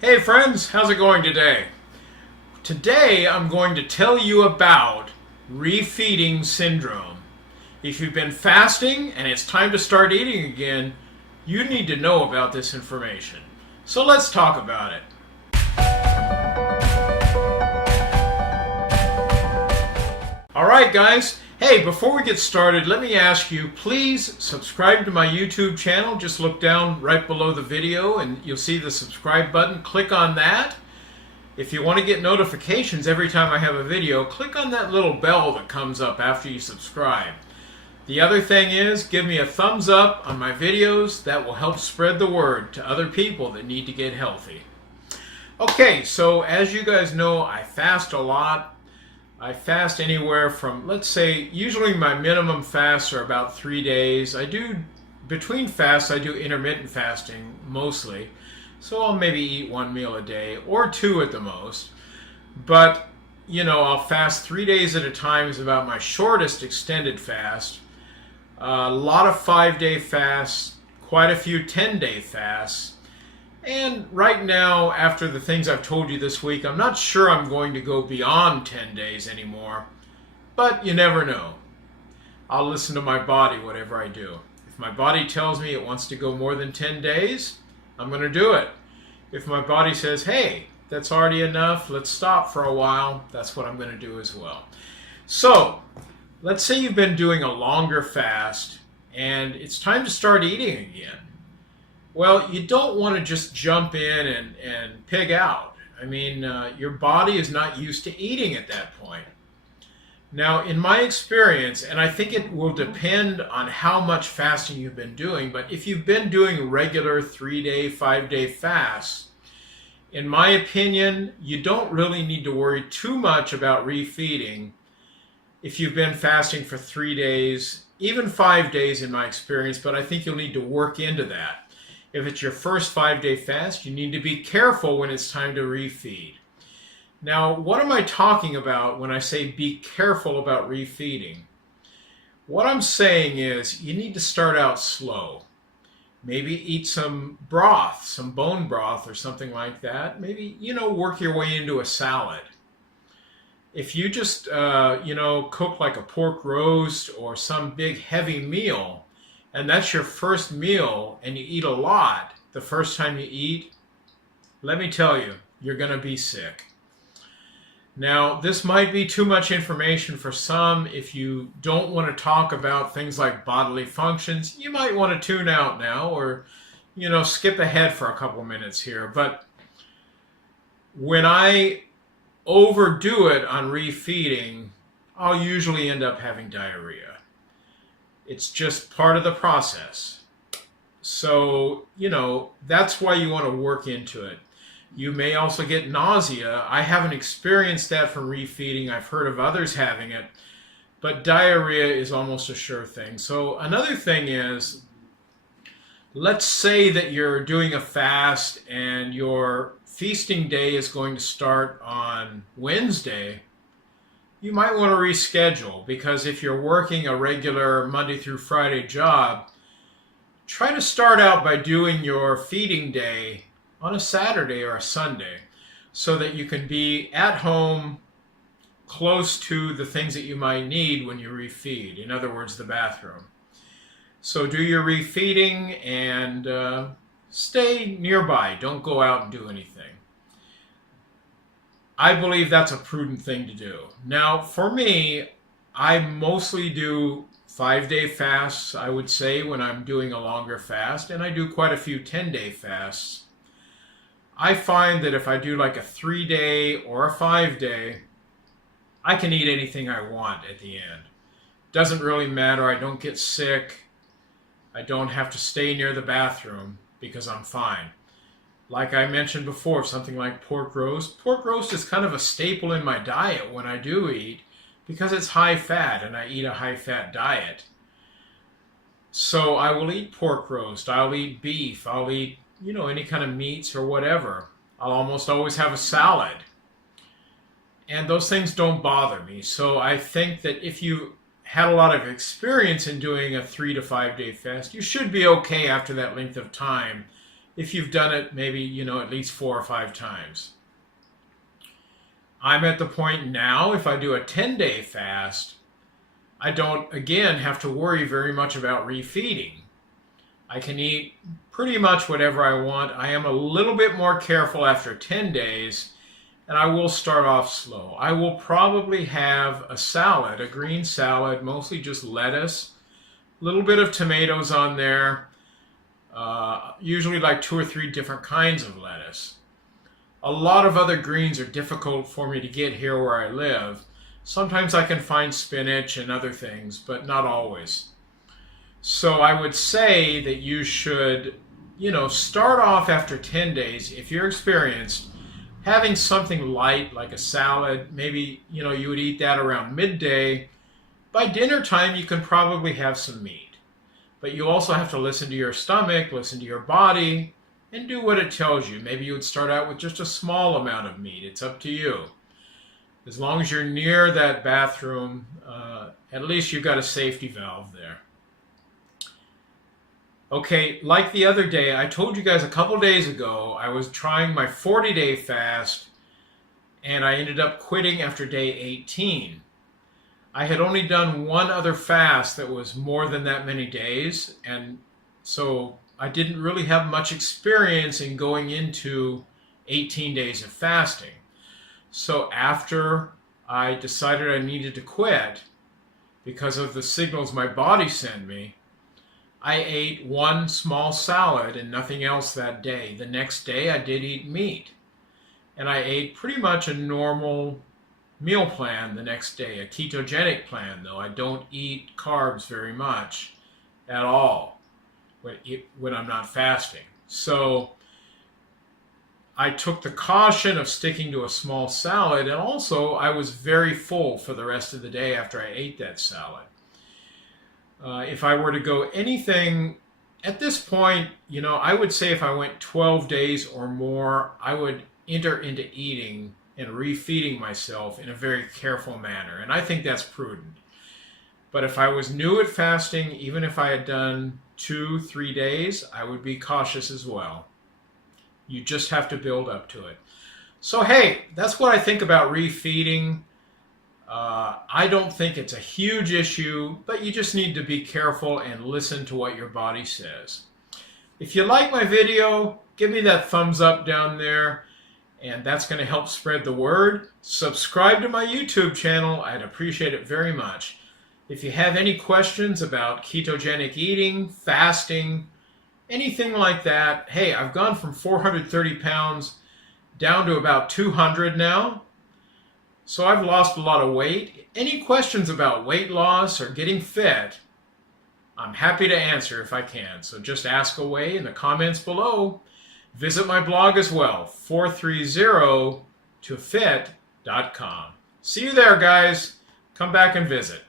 Hey friends, how's it going today? Today I'm going to tell you about refeeding syndrome. If you've been fasting and it's time to start eating again, you need to know about this information. So let's talk about it. Alright guys, hey, before we get started, let me ask you, please subscribe to my YouTube channel. Just look down right below the video and you'll see the subscribe button. Click on that. If you want to get notifications every time I have a video, click on that little bell that comes up after you subscribe. The other thing is, give me a thumbs up on my videos. That will help spread the word to other people that need to get healthy. Okay, so as you guys know, I fast a lot. I fast anywhere from, let's say, usually my minimum fasts are about 3 days. Between fasts, I do intermittent fasting mostly. So I'll maybe eat 1 meal a day, or 2 at the most. But, I'll fast 3 days at a time is about my shortest extended fast. A lot of 5-day fasts, quite a few 10-day fasts. And right now, after the things I've told you this week, I'm not sure I'm going to go beyond 10 days anymore. But you never know. I'll listen to my body, whatever I do. If my body tells me it wants to go more than 10 days, I'm going to do it. If my body says, hey, that's already enough, let's stop for a while, that's what I'm going to do as well. So, let's say you've been doing a longer fast, and it's time to start eating again. Well, you don't want to just jump in and pig out. I mean, your body is not used to eating at that point. Now, in my experience, and I think it will depend on how much fasting you've been doing, but if you've been doing regular 3-day, 5-day fasts, in my opinion, you don't really need to worry too much about refeeding if you've been fasting for 3 days, even 5 days in my experience, but I think you'll need to work into that. If it's your first 5-day fast, you need to be careful when it's time to refeed. Now, what am I talking about when I say be careful about refeeding? What I'm saying is you need to start out slow. Maybe eat some broth, some bone broth or something like that. Maybe, work your way into a salad. If you just, cook like a pork roast or some big heavy meal, and that's your first meal, and you eat a lot the first time you eat, let me tell you, you're going to be sick. Now, this might be too much information for some. If you don't want to talk about things like bodily functions, you might want to tune out now or, skip ahead for a couple minutes here. But when I overdo it on refeeding, I'll usually end up having diarrhea. It's just part of the process. So, that's why you want to work into it. You may also get nausea. I haven't experienced that from refeeding. I've heard of others having it. But diarrhea is almost a sure thing. So another thing is, let's say that you're doing a fast and your feasting day is going to start on Wednesday. You might want to reschedule, because if you're working a regular Monday through Friday job, try to start out by doing your feeding day on a Saturday or a Sunday so that you can be at home close to the things that you might need when you refeed. In other words, the bathroom. So do your refeeding and stay nearby. Don't go out and do anything. I believe that's a prudent thing to do. Now, for me, I mostly do 5-day fasts, I would say, when I'm doing a longer fast, and I do quite a few 10-day fasts. I find that if I do like a 3-day or a 5-day, I can eat anything I want at the end. Doesn't really matter. I don't get sick. I don't have to stay near the bathroom because I'm fine. Like I mentioned before, something like pork roast. Pork roast is kind of a staple in my diet when I do eat because it's high fat and I eat a high fat diet. So I will eat pork roast. I'll eat beef. I'll eat, any kind of meats or whatever. I'll almost always have a salad. And those things don't bother me. So I think that if you had a lot of experience in doing a 3 to 5 day fast, you should be okay after that length of time if you've done it maybe, at least 4 or 5 times. I'm at the point now, if I do a 10-day fast, I don't, again, have to worry very much about refeeding. I can eat pretty much whatever I want. I am a little bit more careful after 10 days, and I will start off slow. I will probably have a salad, a green salad, mostly just lettuce, a little bit of tomatoes on there, usually like 2 or 3 different kinds of lettuce. A lot of other greens are difficult for me to get here where I live. Sometimes I can find spinach and other things, but not always. So I would say that you should, start off after 10 days, if you're experienced, having something light like a salad. Maybe, you would eat that around midday. By dinner time, you can probably have some meat. But you also have to listen to your stomach, listen to your body, and do what it tells you. Maybe you would start out with just a small amount of meat. It's up to you. As long as you're near that bathroom, at least you've got a safety valve there. Okay, like the other day, I told you guys a couple days ago, I was trying my 40-day fast, and I ended up quitting after day 18. I had only done one other fast that was more than that many days, and so I didn't really have much experience in going into 18 days of fasting. So after I decided I needed to quit because of the signals my body sent me, I ate one small salad and nothing else that day. The next day I did eat meat. And I ate pretty much a normal meal plan the next day, a ketogenic plan though. I don't eat carbs very much at all when I'm not fasting. So I took the caution of sticking to a small salad, and also I was very full for the rest of the day after I ate that salad. If I were to go anything at this point, I would say if I went 12 days or more, I would enter into eating and refeeding myself in a very careful manner. And I think that's prudent. But if I was new at fasting, even if I had done 2-3 days, I would be cautious as well. You just have to build up to it. So hey, that's what I think about refeeding. I don't think it's a huge issue, but you just need to be careful and listen to what your body says. If you like my video, give me that thumbs up down there, and that's going to help spread the word. Subscribe to my YouTube channel. I'd appreciate it very much. If you have any questions about ketogenic eating, fasting, anything like that, hey, I've gone from 430 pounds down to about 200 now. So I've lost a lot of weight. Any questions about weight loss or getting fit, I'm happy to answer if I can. So just ask away in the comments below. Visit my blog as well, 430tofit.com. See you there, guys. Come back and visit.